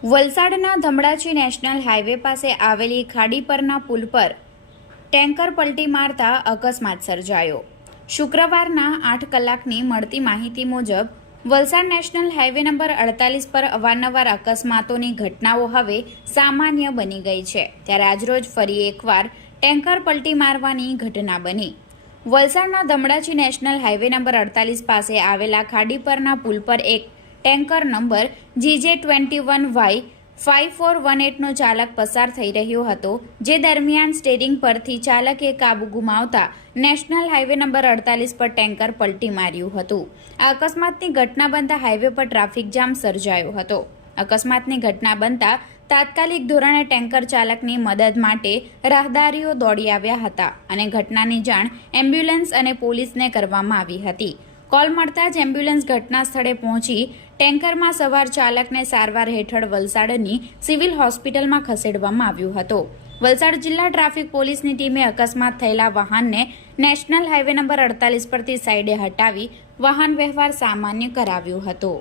વલસાડના Dhamdachi national highway પાસે આવેલી ખાડી પરના પુલ પર ટેન્કર પલટી મારતા અકસ્માત સર્જાયો. શુક્રવારના આઠ કલાકની મળતી માહિતી મુજબ, વલસાડ નેશનલ હાઈવે નંબર અડતાલીસ પર અવારનવાર અકસ્માતોની ઘટનાઓ હવે સામાન્ય બની ગઈ છે. ત્યારે આજરોજ ફરી એકવાર ટેન્કર પલટી મારવાની ઘટના બની. વલસાડના ધમડાચી નેશનલ હાઈવે નંબર અડતાલીસ પાસે આવેલા ખાડી પરના પુલ પર એક tanker number GJ twenty one Y five four one એટનો ચાલક પસાર થઈ રહ્યો હતો, જે દરમિયાન સ્ટેરિંગ પરથી ચાલકે કાબુ ગુમાવતા નેશનલ હાઇવે નંબર અડતાલીસ પર ટેન્કર પલટી માર્યું હતું. અકસ્માતની ઘટના બનતા હાઇવે પર ટ્રાફિક જામ સર્જાયો હતો. અકસ્માતની ઘટના બનતા તાત્કાલિક ધોરણે ટેન્કર ચાલકની મદદ માટે રાહદારીઓ દોડી આવ્યા હતા અને ઘટનાની જાણ એમ્બ્યુલન્સ અને પોલીસને કરવામાં આવી હતી. કોલ મળતા જ એમ્બ્યુલન્સ ઘટના સ્થળે પહોંચી ટેન્કરમાં સવાર ચાલકને સારવાર હેઠળ વલસાડની સિવિલ હોસ્પિટલમાં ખસેડવામાં આવ્યું હતો. વલસાડ જિલ્લા ટ્રાફિક પોલીસની ટીમે અકસ્માત થયેલા વાહનને નેશનલ હાઈવે નંબર અડતાલીસ પરથી સાઈડે હટાવી વાહન વ્યવહાર સામાન્ય કરાવ્યો હતો.